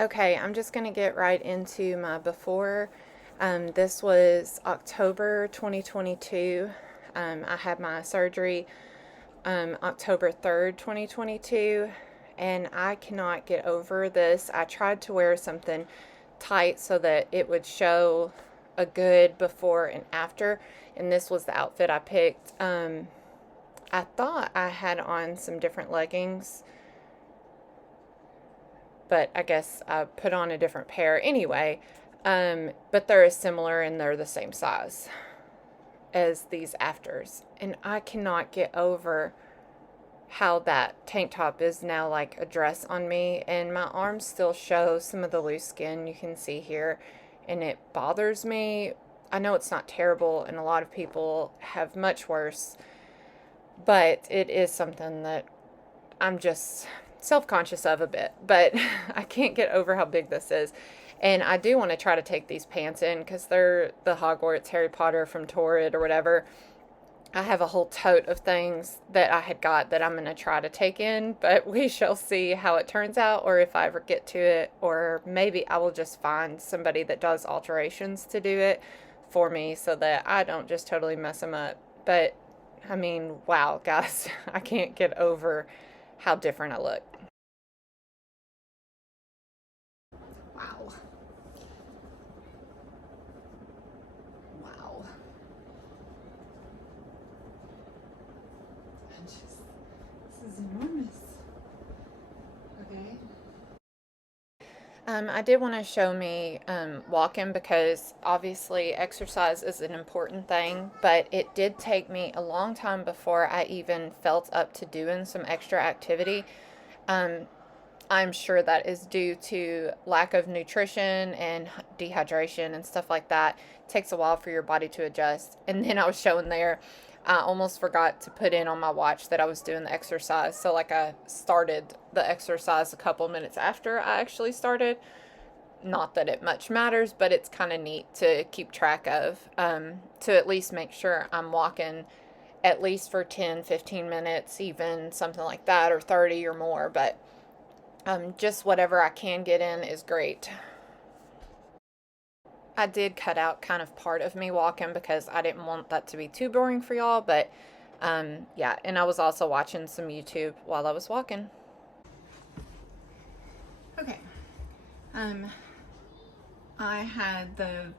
Okay, I'm just going to get right into my before. This was October 2022. I had my surgery October 3rd, 2022, and I cannot get over this. I tried to wear something tight so that it would show a good before and after, and this was the outfit I picked. I thought I had on some different leggings, but I guess I put on a different pair anyway. But they're similar and they're the same size as these afters. And I cannot get over how that tank top is now like a dress on me, and my arms still show some of the loose skin you can see here, and it bothers me. I know it's not terrible, and a lot of people have much worse, but it is something that I'm just self-conscious of a bit, but I can't get over how big this is. And I do want to try to take these pants in because they're the Hogwarts Harry Potter from Torrid or whatever. I have a whole tote of things that I had got that I'm going to try to take in, but we shall see how it turns out, or if I ever get to it, or maybe I will just find somebody that does alterations to do it for me so that I don't just totally mess them up. But I mean, wow, guys, I can't get over how different I look. Wow. Wow. This is enormous. Okay. I did want to show me walking because obviously exercise is an important thing, but it did take me a long time before I even felt up to doing some extra activity. Um, I'm sure that is due to lack of nutrition and dehydration and stuff like that. It takes a while for your body to adjust. And then I was showing there, I almost forgot to put in on my watch that I was doing the exercise. So, like, I started the exercise a couple minutes after I actually started. Not that it much matters, but it's kind of neat to keep track of, to at least make sure I'm walking at least for 10, 15 minutes, even something like that, or 30 or more. But just whatever I can get in is great. I did cut out kind of part of me walking because I didn't want that to be too boring for y'all, but yeah, and I was also watching some YouTube while I was walking. Okay. I had the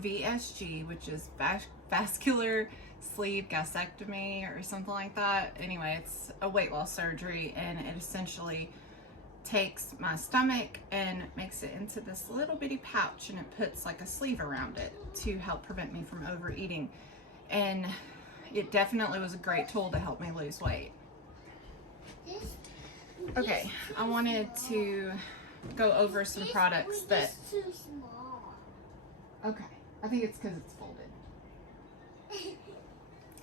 VSG, which is vascular sleeve gastrectomy or something like that. Anyway, it's a weight loss surgery, and it essentially takes my stomach and makes it into this little bitty pouch, and it puts like a sleeve around it to help prevent me from overeating. And it definitely was a great tool to help me lose weight. Okay, I wanted to go over some products that... Okay, I think it's because it's folded.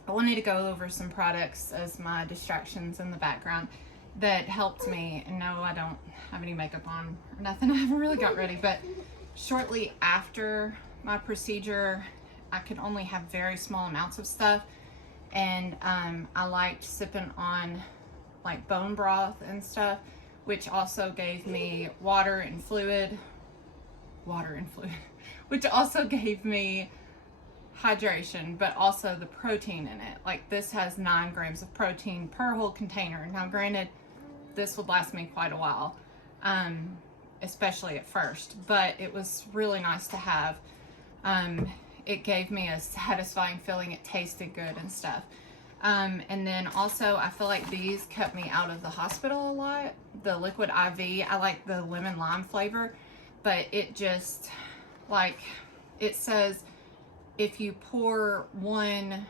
I wanted to go over some products as my distractions in the background that helped me. And no, I don't have any makeup on or nothing. I haven't really got ready, but shortly after my procedure, I could only have very small amounts of stuff. And I liked sipping on like bone broth and stuff, which also gave me water and fluid, which also gave me hydration, but also the protein in it. Like, this has 9 grams of protein per whole container. Now, granted, this would last me quite a while, especially at first, but it was really nice to have. It gave me a satisfying feeling. It tasted good and stuff. And then also, I feel like these kept me out of the hospital a lot. The liquid IV, I like the lemon lime flavor, but it just, like, it says if you pour one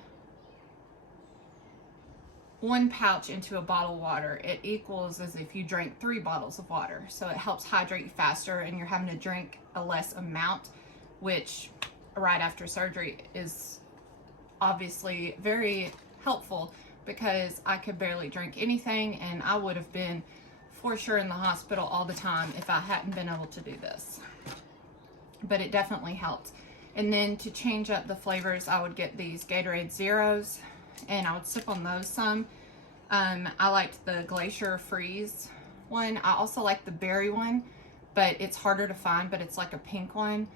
pouch into a bottle of water, it equals as if you drank 3 bottles of water. So it helps hydrate you faster, and you're having to drink a less amount, which right after surgery is obviously very helpful, because I could barely drink anything, and I would have been for sure in the hospital all the time if I hadn't been able to do this. But it definitely helped. And then to change up the flavors, I would get these Gatorade Zeros, and I would sip on those some. I liked the Glacier Freeze one. I also like the berry one, but it's harder to find, but it's like a pink one.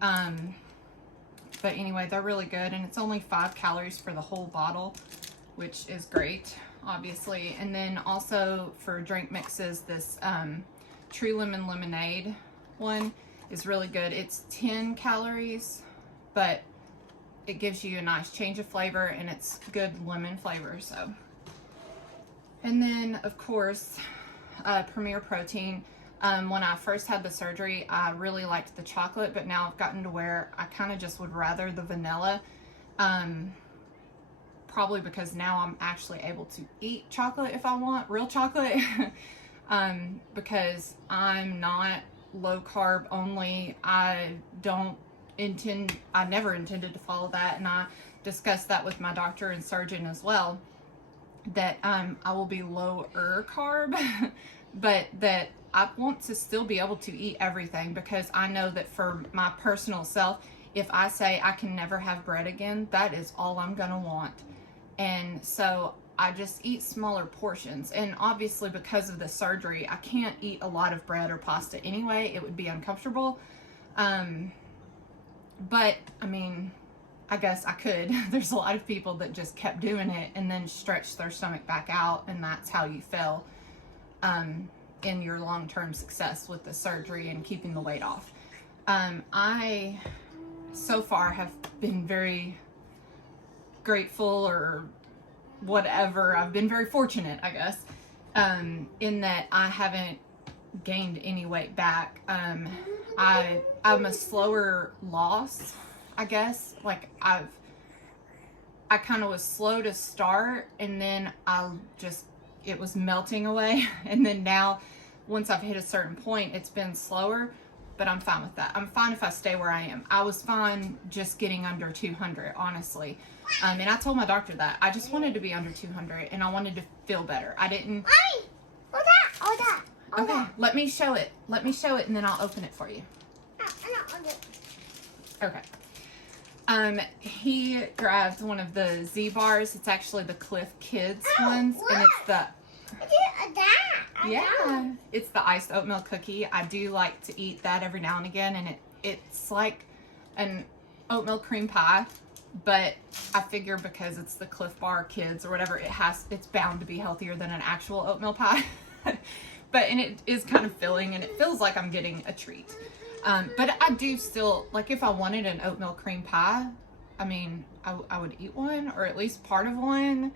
But anyway, they're really good, and it's only 5 calories for the whole bottle, which is great, obviously. And then also for drink mixes, this True Lemon Lemonade one is really good. It's 10 calories, but it gives you a nice change of flavor, and it's good lemon flavor. So, and then of course, Premier Protein. When I first had the surgery, I really liked the chocolate, but now I've gotten to where I kind of just would rather the vanilla. Probably because now I'm actually able to eat chocolate if I want, real chocolate. Because I'm not low carb only. I never intended to follow that, and I discussed that with my doctor and surgeon as well, that I will be lower carb, but that I want to still be able to eat everything, because I know that for my personal self, if I say I can never have bread again, that is all I'm gonna want. And so I just eat smaller portions. And obviously because of the surgery, I can't eat a lot of bread or pasta anyway. It would be uncomfortable. But I mean, I guess I could. There's a lot of people that just kept doing it and then stretched their stomach back out, and that's how you fail in your long-term success with the surgery and keeping the weight off. I so far have been very grateful, or whatever. I've been very fortunate, I guess, in that I haven't gained any weight back. I'm a slower loss, I guess. Like I kind of was slow to start, and then it was melting away. And then now, once I've hit a certain point, it's been slower, but I'm fine with that. I'm fine if I stay where I am. I was fine just getting under 200, honestly. And I told my doctor that. I just wanted to be under 200, and I wanted to feel better. I didn't... Mommy, hold that. Okay, let me show it. Let me show it, and then I'll open it for you. Okay. He grabbed one of the Z bars. It's actually the Cliff Kids ones, and it's the... Yeah, it's the iced oatmeal cookie. I do like to eat that every now and again, and it's like an oatmeal cream pie, but I figure because it's the Cliff Bar Kids or whatever, it's bound to be healthier than an actual oatmeal pie. And it is kind of filling, and it feels like I'm getting a treat. But I do still, like, if I wanted an oatmeal cream pie, I mean, I would eat one, or at least part of one.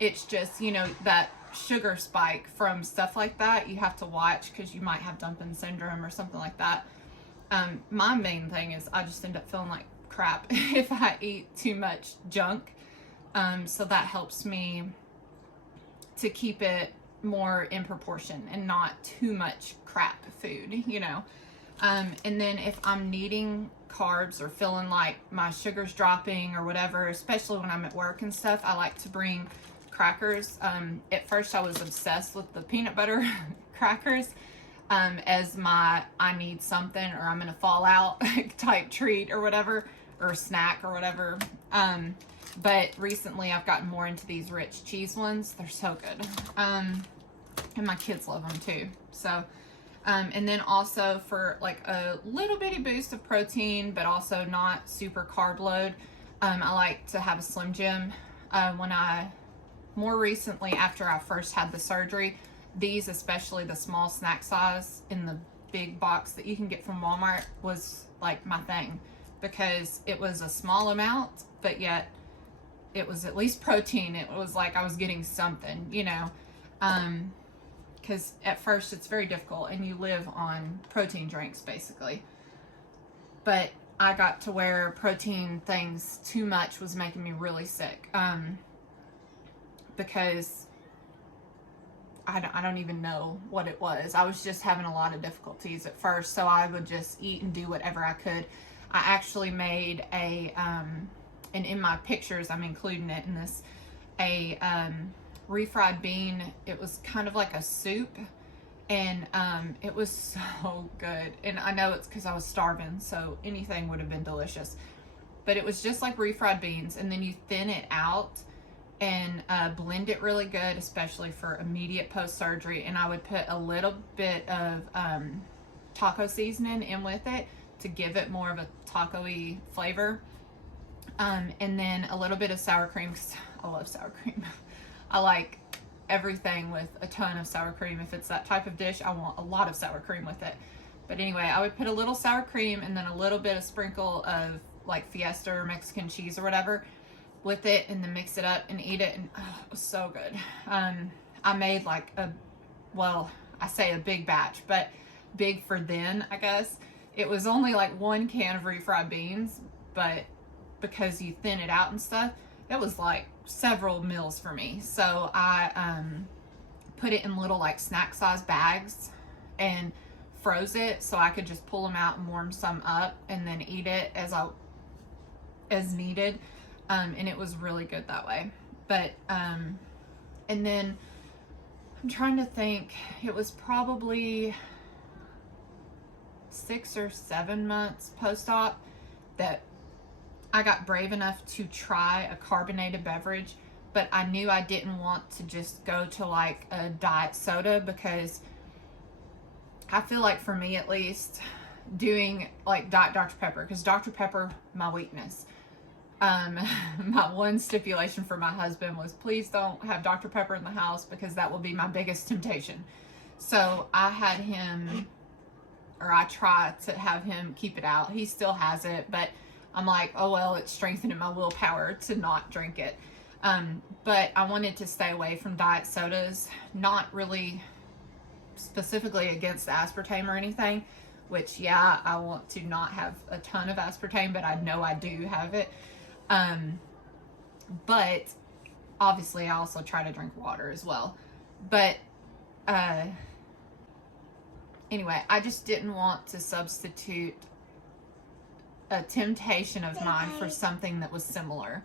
It's just, that sugar spike from stuff like that, you have to watch, because you might have dumping syndrome or something like that. My main thing is I just end up feeling like crap if I eat too much junk. So that helps me to keep it more in proportion and not too much crap food, and then if I'm needing carbs or feeling like my sugar's dropping or whatever, especially when I'm at work and stuff, I like to bring crackers. At first I was obsessed with the peanut butter crackers as my I need something or I'm gonna fall out type treat or whatever, or snack or whatever. But recently I've gotten more into these rich cheese ones. They're so good. And my kids love them too. So, and then also for like a little bitty boost of protein, but also not super carb load, I like to have a Slim Jim. More recently, after I first had the surgery, these, especially the small snack size in the big box that you can get from Walmart, was like my thing, because it was a small amount, but yet it was at least protein. It was like I was getting something, because at first it's very difficult and you live on protein drinks basically. But I got to where protein things too much was making me really sick, because I don't even know what it was. I was just having a lot of difficulties at first, so I would just eat and do whatever I could. I actually made and in my pictures, I'm including it in this, refried bean. It was kind of like a soup, and it was so good. And I know it's because I was starving, so anything would have been delicious. But it was just like refried beans, and then you thin it out, and blend it really good, especially for immediate post-surgery. And I would put a little bit of taco seasoning in with it to give it more of a taco-y flavor. And then a little bit of sour cream, because I love sour cream. I like everything with a ton of sour cream. If it's that type of dish, I want a lot of sour cream with it. But anyway, I would put a little sour cream and then a little bit of sprinkle of like Fiesta or Mexican cheese or whatever with it, and then mix it up and eat it. And oh, it was so good. I made like I say a big batch, but big for then, I guess. It was only like 1 can of refried beans, but because you thin it out and stuff, it was like several meals for me. So I put it in little like snack size bags and froze it so I could just pull them out and warm some up and then eat it as needed. And it was really good that way. But and then I'm trying to think, it was probably 6 or 7 months post-op that I got brave enough to try a carbonated beverage, but I knew I didn't want to just go to like a diet soda, because I feel like, for me at least, doing like Diet Dr. Pepper, because Dr. Pepper, my weakness. My one stipulation for my husband was, please don't have Dr. Pepper in the house, because that will be my biggest temptation. So I try to have him keep it out. He still has it, but I'm like, oh well, it's strengthening my willpower to not drink it. But I wanted to stay away from diet sodas, not really specifically against aspartame or anything, which, yeah, I want to not have a ton of aspartame, but I know I do have it. But obviously I also try to drink water as well. But anyway, I just didn't want to substitute a temptation of mine for something that was similar.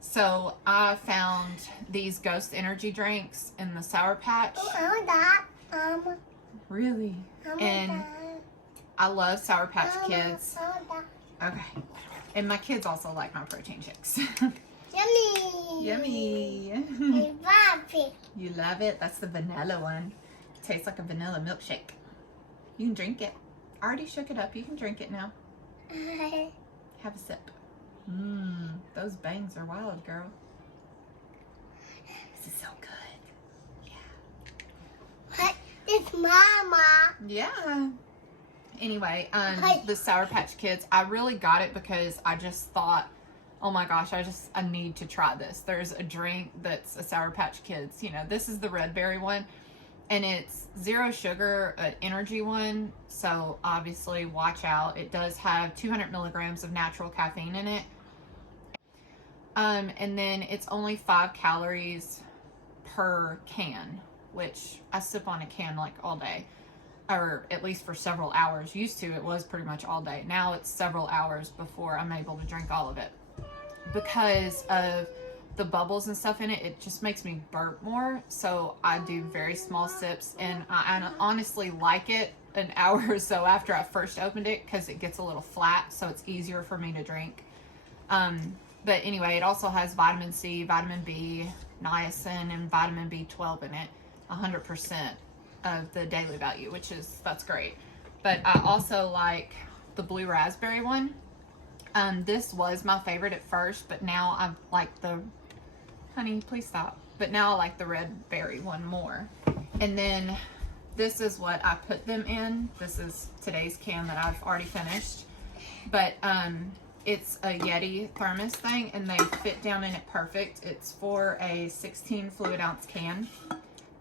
So I found these Ghost energy drinks in the Sour Patch. Oh, I want that. Really? And I love Sour Patch Kids. I want that. Okay. And my kids also like my protein shakes. Yummy. Yummy. I love it. You love it? That's the vanilla one. It tastes like a vanilla milkshake. You can drink it. I already shook it up. You can drink it now. Have a sip. Those bangs are wild, girl. This is so good. Yeah. What is Mama? Yeah. Anyway, the Sour Patch Kids, I really got it because I just thought, oh my gosh, I need to try this. There's a drink that's a Sour Patch Kids. You know, this is the red berry one, and it's 0 sugar, an energy one. So obviously watch out. It does have 200 milligrams of natural caffeine in it. And then it's only 5 calories per can, which I sip on a can like all day, or at least for several hours. Used to, it was pretty much all day. Now it's several hours before I'm able to drink all of it. Because of the bubbles and stuff in it, it just makes me burp more. So I do very small sips, and I honestly like it an hour or so after I first opened it, because it gets a little flat, so it's easier for me to drink. But anyway, it also has vitamin C, vitamin B, niacin, and vitamin B12 in it. 100% of the daily value, that's great. But I also like the blue raspberry one. This was my favorite at first, but now I like honey, please stop. But now I like the red berry one more. And then this is what I put them in. This is today's can that I've already finished. But it's a Yeti thermos thing, and they fit down in it perfect. It's for a 16 fluid ounce can.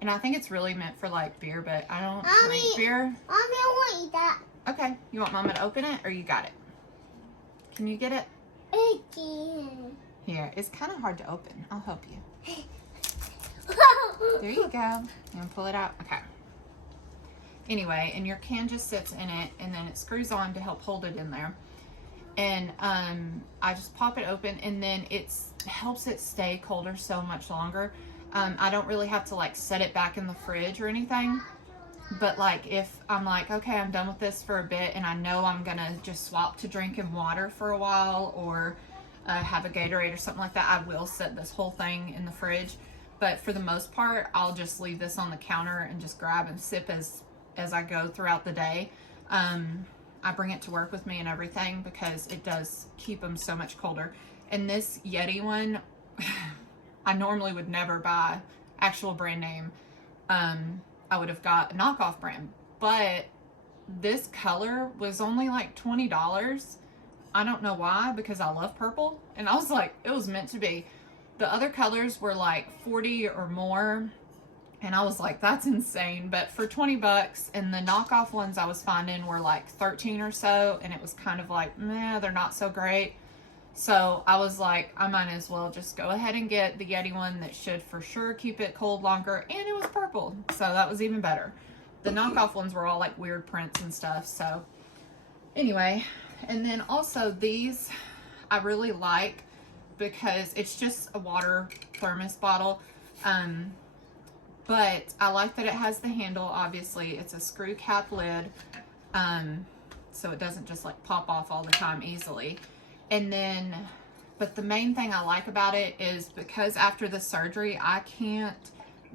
And I think it's really meant for like beer, but I don't drink beer. Mommy, I want that. Okay, you want Mama to open it, or you got it? Can you get it? I can. Here, it's kind of hard to open. I'll help you. There you go. You want to pull it out? Okay. Anyway, and your can just sits in it, and then it screws on to help hold it in there. And I just pop it open, and then it helps it stay colder so much longer. I don't really have to like set it back in the fridge or anything. But like if I'm like, okay, I'm done with this for a bit, and I know I'm gonna just swap to drinking water for a while, or have a Gatorade or something like that, I will set this whole thing in the fridge. But for the most part, I'll just leave this on the counter and just grab and sip as I go throughout the day. I bring it to work with me and everything because it does keep them so much colder. And this Yeti one, I normally would never buy actual brand name. I would have got a knockoff brand, but this color was only like $20. I don't know why, because I love purple, and I was like, it was meant to be. The other colors were like 40 or more, and I was like, that's insane. But for 20 bucks, and the knockoff ones I was finding were like 13 or so, and it was kind of like, meh, they're not so great. So I was like, I might as well just go ahead and get the Yeti one that should for sure keep it cold longer, and it was purple, so that was even better. The knockoff ones were all like weird prints and stuff. So anyway, and then also these I really like because it's just a water thermos bottle. But I like that it has the handle. Obviously, it's a screw cap lid, so it doesn't just like pop off all the time easily. And then, but the main thing I like about it is because after the surgery, I can't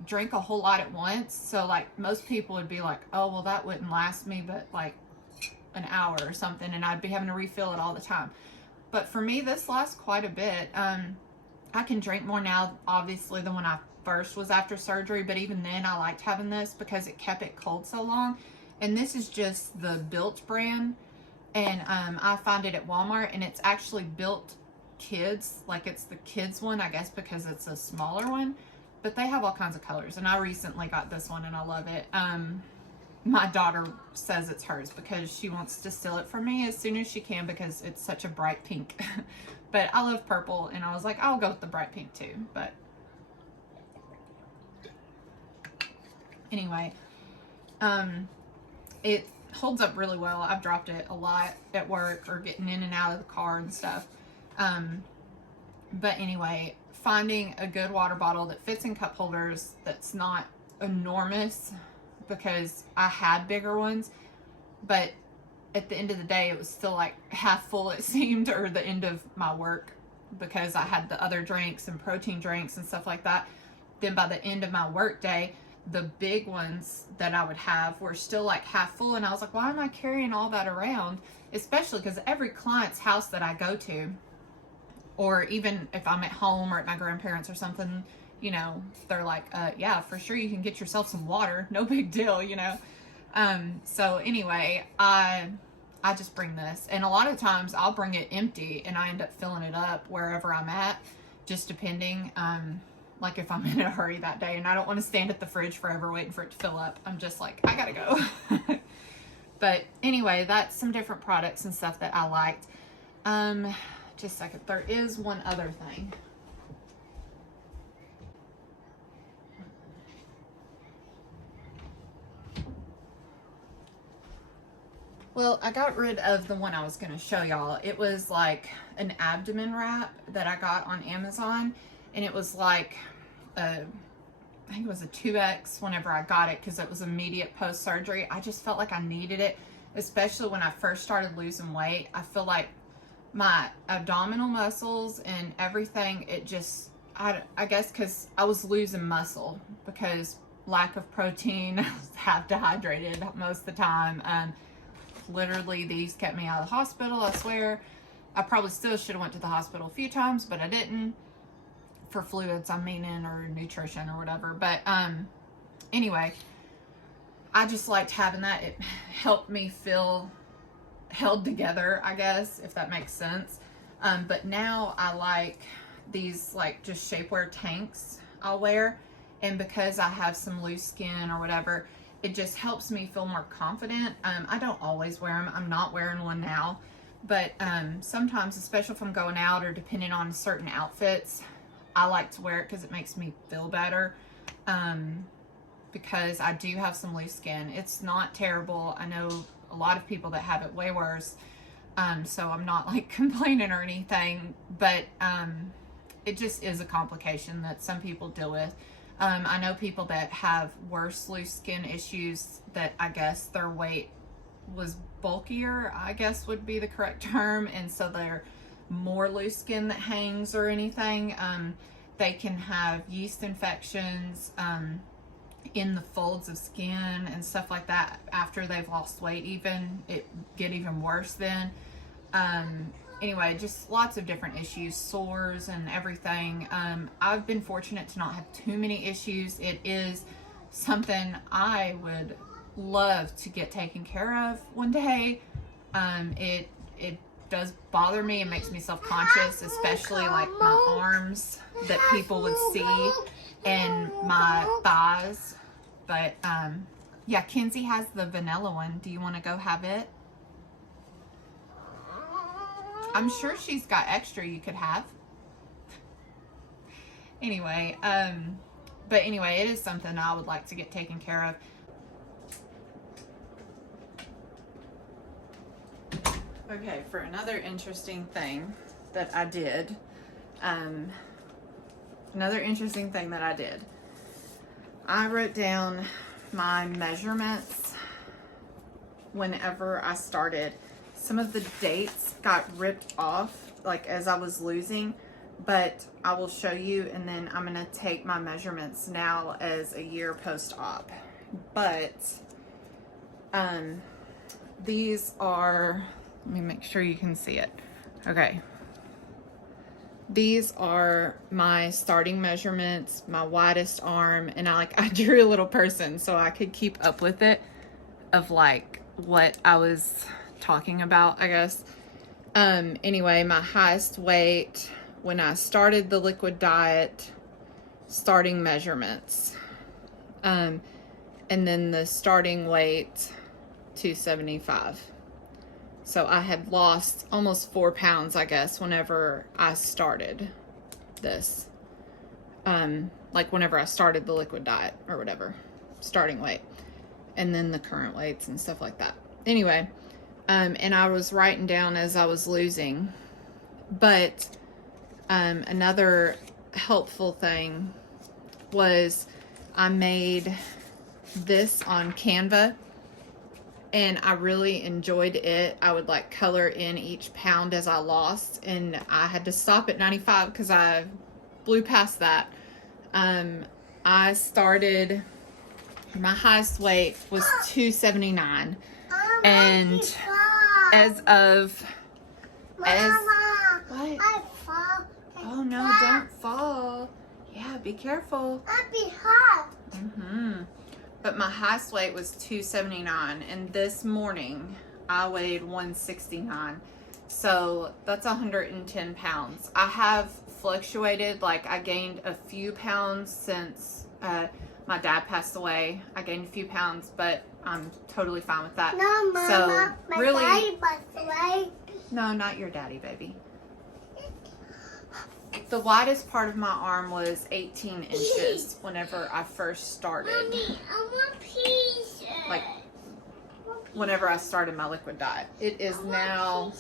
drink a whole lot at once. So like most people would be like, oh, well, that wouldn't last me but like an hour or something, and I'd be having to refill it all the time. But for me, this lasts quite a bit. I can drink more now, obviously, than when I first was after surgery, but even then I liked having this because it kept it cold so long. And this is just the Built brand, and I find it at Walmart, and it's actually Built Kids, like it's the kids one, I guess, because it's a smaller one, but they have all kinds of colors, and I recently got this one and I love it. My daughter says it's hers because she wants to steal it from me as soon as she can because it's such a bright pink. But I love purple, and I was like, I'll go with the bright pink too. But anyway, it holds up really well. I've dropped it a lot at work or getting in and out of the car and stuff. But anyway, finding a good water bottle that fits in cup holders that's not enormous, because I had bigger ones, but at the end of the day, it was still like half full, it seemed, or the end of my work, because I had the other drinks and protein drinks and stuff like that. Then by the end of my work day, the big ones that I would have were still like half full, and I was like, why am I carrying all that around? Especially because every client's house that I go to, or even if I'm at home or at my grandparents or something, you know, they're like, yeah, for sure you can get yourself some water, no big deal, you know. So anyway, I just bring this, and a lot of times I'll bring it empty and I end up filling it up wherever I'm at, just depending. Like if I'm in a hurry that day and I don't want to stand at the fridge forever waiting for it to fill up, I'm just like, I gotta go. But anyway, that's some different products and stuff that I liked. Just a second, there is one other thing. Well, I got rid of the one I was going to show y'all. It was like an abdomen wrap that I got on Amazon, and it was like I think it was a 2X whenever I got it, because it was immediate post-surgery. I just felt like I needed it, especially when I first started losing weight. I feel like my abdominal muscles and everything, it just, I guess because I was losing muscle because lack of protein, I was half dehydrated most of the time. Literally, these kept me out of the hospital, I swear. I probably still should have went to the hospital a few times, but I didn't. For fluids, I'm meaning, or nutrition or whatever. But anyway, I just liked having that. It helped me feel held together, I guess, if that makes sense. But now I like these like just shapewear tanks I'll wear. And because I have some loose skin or whatever, it just helps me feel more confident. I don't always wear them. I'm not wearing one now. But sometimes, especially if I'm going out or depending on certain outfits, I like to wear it because it makes me feel better. Because I do have some loose skin. It's not terrible. I know a lot of people that have it way worse. So I'm not like complaining or anything. But it just is a complication that some people deal with. I know people that have worse loose skin issues that I guess their weight was bulkier, I guess would be the correct term, and so their more loose skin that hangs or anything. They can have yeast infections in the folds of skin and stuff like that after they've lost weight. Even it get even worse then. Anyway, just lots of different issues, sores and everything. I've been fortunate to not have too many issues. It is something I would love to get taken care of one day. It does bother me and makes me self-conscious, especially like my arms that people would see and my thighs. But yeah, Kenzie has the vanilla one. Do you want to go have it? I'm sure she's got extra you could have. Anyway, but anyway, it is something I would like to get taken care of. Okay, for another interesting thing that I did, I wrote down my measurements whenever I started. Some of the dates got ripped off, like as I was losing, but I will show you, and then I'm gonna take my measurements now as a year post-op. But these are, let me make sure you can see it. Okay. These are my starting measurements, my widest arm, and I drew a little person so I could keep up with it of like what I was talking about, I guess. Anyway, my highest weight when I started the liquid diet, starting measurements. And then the starting weight, 275. So I had lost almost 4 pounds, I guess, whenever I started this. Like whenever I started the liquid diet or whatever, starting weight. And then the current weights and stuff like that. Anyway, and I was writing down as I was losing. But another helpful thing was I made this on Canva. And I really enjoyed it. I would like color in each pound as I lost. And I had to stop at 95 because I blew past that. I started, my highest weight was 279. And as of, what? I fall. Oh no, don't fall. Yeah, be careful. I'll be hot. But my highest weight was 279, and this morning I weighed 169. So that's 110 pounds. I have fluctuated, like I gained a few pounds since my dad passed away. I gained a few pounds, but I'm totally fine with that. No, Mama, so my really, daddy passed away. No, not your daddy, baby. The widest part of my arm was 18 inches whenever I first started. Mommy, I want pieces. Like, whenever I started my liquid diet. It is now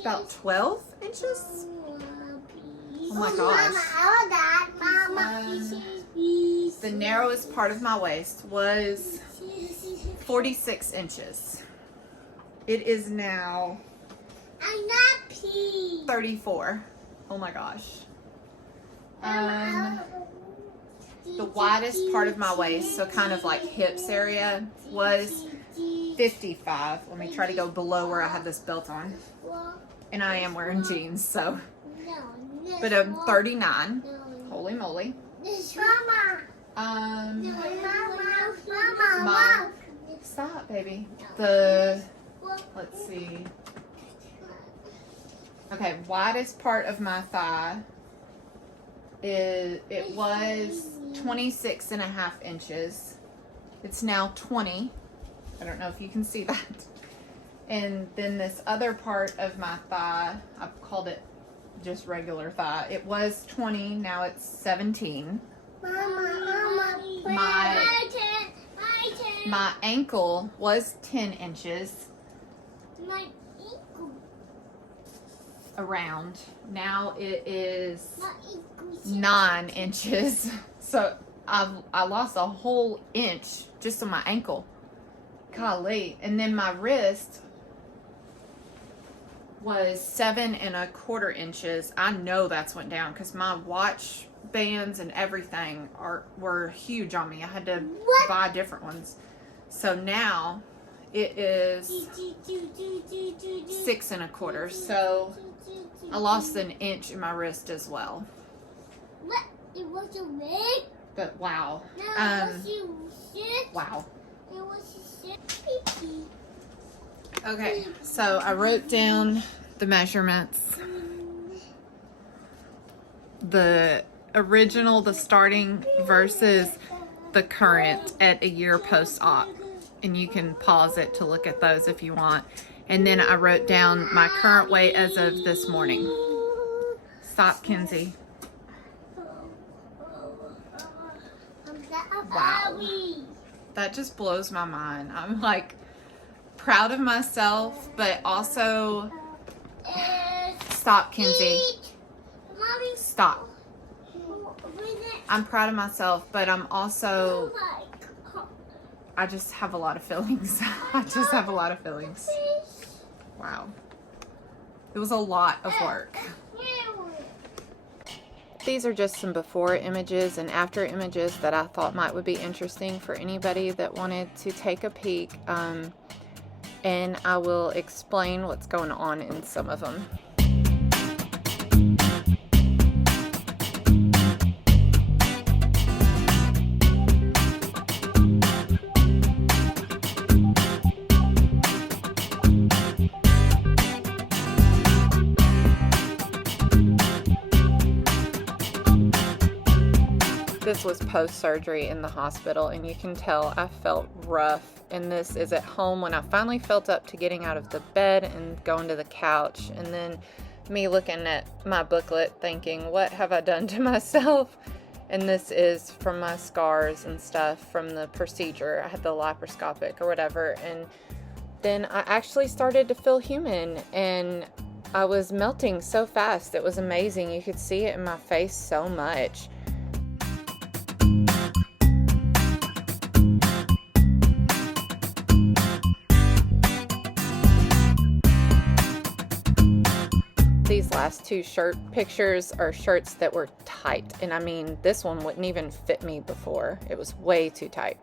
about 12 inches. Oh my gosh. The narrowest part of my waist was 46 inches. It is now I'm not pee. 34. Oh my gosh. The widest part of my waist, so kind of like hips area, was 55. Let me try to go below where I have this belt on. And I am wearing jeans, so. But I'm 39. Holy moly. Mama. Stop, baby. Let's see. Okay, widest part of my thigh it was 26 and a half inches. It's now 20. I don't know if you can see that. And then this other part of my thigh, I've called it just regular thigh. It was 20, now it's 17. My ankle was 10 inches. My ankle. Around. Now it is My ankle. 9 inches. So I lost a whole inch just on my ankle. Golly. And then my wrist was 7¼ inches. I know that's went down because my watch bands and everything were huge on me. I had to buy different ones. So now it is 6¼ So I lost an inch in my wrist as well. What? It was a leg? But wow. No, it was a shit. Wow. It was a shit. Pee-pee. Okay, so I wrote down the measurements. The original, the starting versus the current at a year post-op. And you can pause it to look at those if you want. And then I wrote down my current weight as of this morning. Stop, Kenzie. Wow. That just blows my mind. I'm like proud of myself, but also stop, Kenzie. Stop. I'm proud of myself, but I'm also, I just have a lot of feelings. I just have a lot of feelings. Wow. It was a lot of work. These are just some before images and after images that I thought would be interesting for anybody that wanted to take a peek. And I will explain what's going on in some of them. This was post-surgery in the hospital, and you can tell I felt rough. And this is at home when I finally felt up to getting out of the bed and going to the couch. And then me looking at my booklet thinking, what have I done to myself? And this is from my scars and stuff from the procedure. I had the laparoscopic or whatever. And then I actually started to feel human, and I was melting so fast. It was amazing. You could see it in my face so much. These last two shirt pictures are shirts that were tight, and I mean, this one wouldn't even fit me before. It was way too tight.